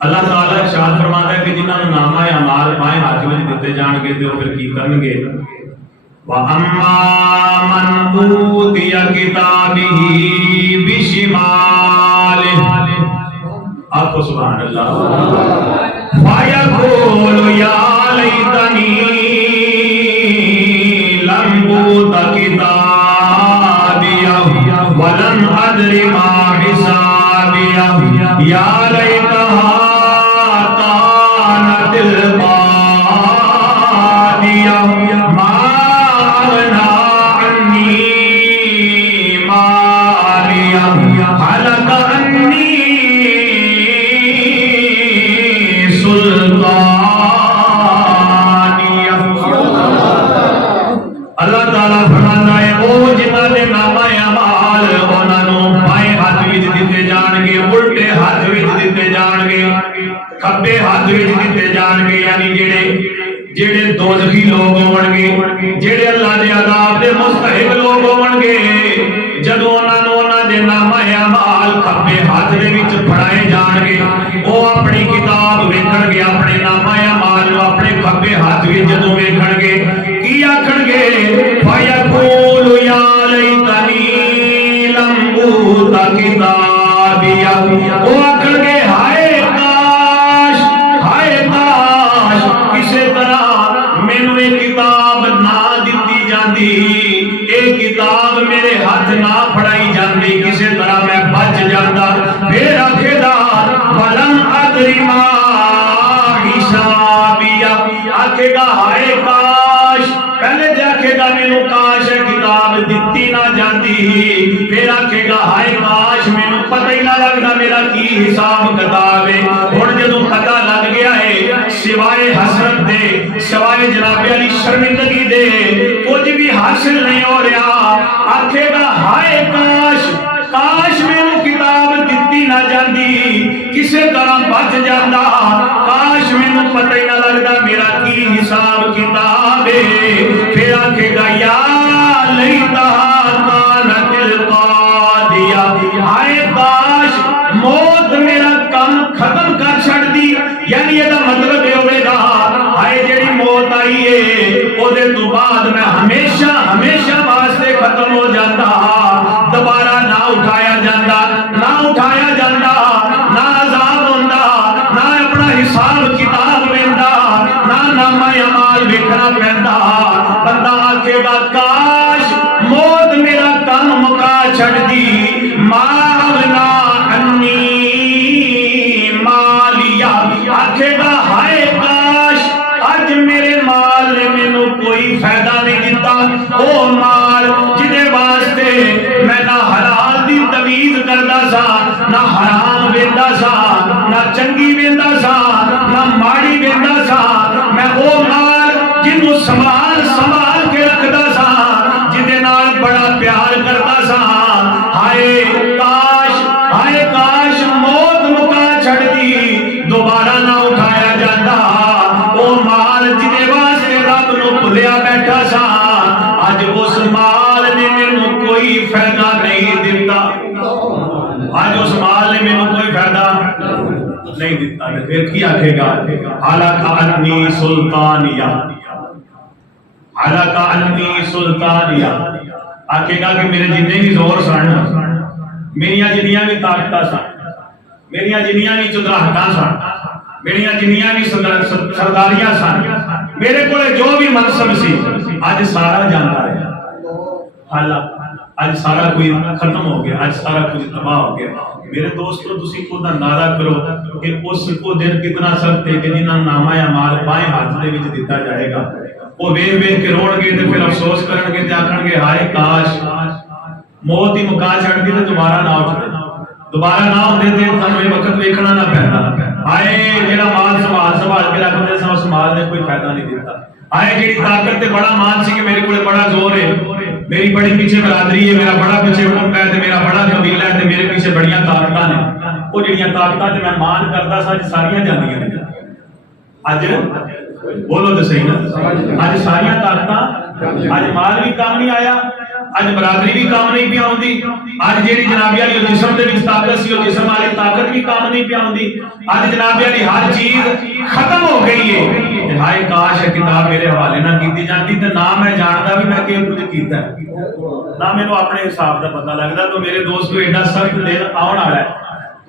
अल्लाह ताला इरशाद फरमाता है कि जिन्होंने नामा अमाल बाएं हाथ में दिते जाएंगे तो फिर की करनगे। व अम्मा मन ऊतिया किताबिही बिशिमालिही, आपको सुभान अल्लाह, फयक़ूलु या लैतनी लम ऊता किताबिया व लम अद्रि मा हिसाबिया या लैतहा कानतिल कादिया मा अगना अन्नी मालिया हलक अन्नी सुल्तानिया। अल्लाह ताला फरमाता है ओ जिन्हां दे नामा अमाल उन्हां नूं बाएं हाथ विच दिते जाणगे, उल्टे हाथ विच दिते जाणगे, खब्बे हाथ विच दिते जाणगे। यानी जेड़े जेड़े दोज़खी लोग होणगे, जेड़े अल्लाह दे अज़ाब दे मुस्तहिक लोग होणगे, जदों उन्हां नूं उन्हां दे नामा अमाल खब्बे हाथ दे विच फड़ाए जाणगे, ओ अपनी किताब वेखणगे, अपने नामा अमाल नूं अपने खब्बे हाथ विच जदों वेखणगे की आखणगे, फयक़ूलु या लैतनी लम ऊता किताबिया, ओ आखणगे हाय काश, हाय काश किसे तरह मैनू ये किताब ना दिती जांदी, ये किताब मेरे हाथ ना फड़ाई जांदी, किसे तरह मैं बच जांदा। फिर आखेगा वलम अद्रि मा हिसाबिया, आखेगा हाय काश, पहले तो आखेगा मैनू काश है किताब दिती ना जाती, फिर आखेगा हाय काश मैनू पता ही ना लगता मेरा की हिसाब किताब है। हुण जदों पता लग गया है सिवाय हसरत दे, सिवाय जनाबे वाली शर्मिंदगी दे कुछ भी हासिल नहीं हो रहा, आखेगा हाय काश, काश मैनू किताब दिती ना जाती, किसे तरह बच जाता, काश मैनू पता ही ना लगता मेरा की हिसाब किताब है। फिर आखेगा या लैतहा कानतिल कादिया, हाय काश मौत मेरा काम खत्म कर छड़ दी। यानी ਇਹਦਾ मतलब ये होगा हाय जेड़ी मौत आई है ओदे तो बाद मैं हमेशा हमेशा वास्ते खत्म हो जाता, दोबारा ना उठाया जाता, ना उठाया जाता, ना अजाब होंदा, ना अपना हिसाब किताब लेंदा, ना नामा अमाल वेखना पैंदा। बंदा आखेगा काश मौत मेरा काम मुका छड़ दी, मावना अन्नी मालिया, आखेगा हाय काश अज मेरे माल ने मैनू कोई फायदा नहीं दिता, ओ माल जिदे वास्ते मैं ना हलाल दी तमीज करदा सा, ना हराम वेंदा सा, ना चंगी वेंदा सा, ना माड़ी वेंदा सा, मैं ओ माल जिन्नू संभाल संभाल के रखदा सा, जिदे नाल बड़ा प्यार करदा सा, हाय काश मौत मुका छड़ दी, दोबारा ना उठाया जाता, ओ माल जिदे वास्ते रब नू भुलिया बैठा सा, अज उस माल ने मैनू कोई फायदा नहीं दिता, अज उस माल ने मैनू कोई फायदा नहीं दिता। फिर की आखेगा हालाका अन्नी सुल्तानिया, हालाका अन्नी सुल्तानिया, आखेगा कि मेरे जिन्ने भी जोर सन, मेरिया जिन्नियां भी ताकतां सन, मेरिया जिन्नियां भी चुदराहटां सन, मेरिया जिन्नियां भी सरदारियां सन, मेरे को जो भी मनसब सी अज सारा जाता है, हालात अज सारा कोई खत्म हो गया, अज सारा कुछ तबाह हो गया। मेरे दोस्तों तुसी खुद अंदाजा करो कि उस को दिन कितना सख्त है कि जिन्हां नामा अमाल बाएं हाथ दे विच दिता जाएगा, वो वेख वेख के रोणगे ते फिर अफसोस करनगे ते आखणगे हाय काश मौत ही मुका छड़दी ते दोबारा ना उठदे, दोबारा ना होंदे ते सानू ये वक्त वेखना ना पैंदा। हाय जेड़ा माल संभाल संभाल के रखदे सन उस माल ने कोई फायदा नहीं दिता, हाय जेड़ी ताकत ते बड़ा मान सी कि मेरे कोले बड़ा जोर है, मेरी बड़ी पीछे बरादरी है, मेरा बड़ा पीछे मुल्क है, मेरा बड़ा कबीला है, मेरे पीछे बड़ियां ताकतां ने, वो जिहड़ियां ताकतां ते मैं मान करदा सा सारियां जांदियां ने। अज बोलो तो सही ना, अज सारियां ताकतां ਅੱਜ ਮਾਲ ਵੀ ਕੰਮ ਨਹੀਂ ਆਇਆ, ਅੱਜ ਬਰਾਦਰੀ ਵੀ ਕੰਮ ਨਹੀਂ ਪਿਆ ਆਉਂਦੀ, ਅੱਜ ਜਿਹੜੀ ਜਨਾਬੀ ਵਾਲੀ ਜਿਸਮ ਦੇ ਵਿੱਚ ਤਾਕਤ ਸੀ ਉਹ ਜਿਸਮ ਵਾਲੀ ਤਾਕਤ ਵੀ ਕੰਮ ਨਹੀਂ ਪਿਆ ਆਉਂਦੀ, ਅੱਜ ਜਨਾਬੀ ਵਾਲੀ ਹਰ ਚੀਜ਼ ਖਤਮ ਹੋ ਗਈ ਹੈ। ਤੇ ਹਾਏ ਕਾਸ਼ ਇਹ ਕਿਤਾਬ ਮੇਰੇ ਹਵਾਲੇ ਨਾ ਕੀਤੀ ਜਾਂਦੀ ਤੇ ਨਾ ਮੈਂ ਜਾਣਦਾ ਵੀ ਮੈਂ ਕੀ ਕੁਝ ਕੀਤਾ, ਨਾ ਮੈਨੂੰ ਆਪਣੇ ਹਿਸਾਬ ਦਾ ਪਤਾ ਲੱਗਦਾ। ਤਾਂ ਮੇਰੇ ਦੋਸਤੋ ਐਡਾ ਸਖਤ ਦਿਨ ਆਉਣ ਵਾਲਾ ਹੈ,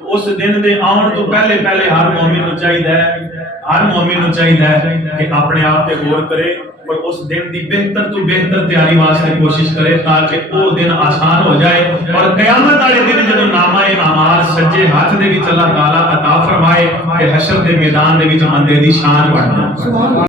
ਉਸ ਦਿਨ ਦੇ ਆਉਣ ਤੋਂ ਪਹਿਲੇ ਹਰ ਮੂਮਿਨ ਨੂੰ ਚਾਹੀਦਾ ਹੈ ਕਿ ਆਪਣੇ ਆਪ ਤੇ ਗੌਰ ਕਰੇ और उस दिन की बेहतर तो बेहतर तैयारी वास्ते कोशिश करे ताकि वो दिन आसान हो जाए और कयामत वाले दिन जब नामा ए आमाल सज्जे हाथ दे विच अल्लाह ताला अता फरमाए ते हशर दे मैदान दे विच बंदे दी शान बढ़ जाए।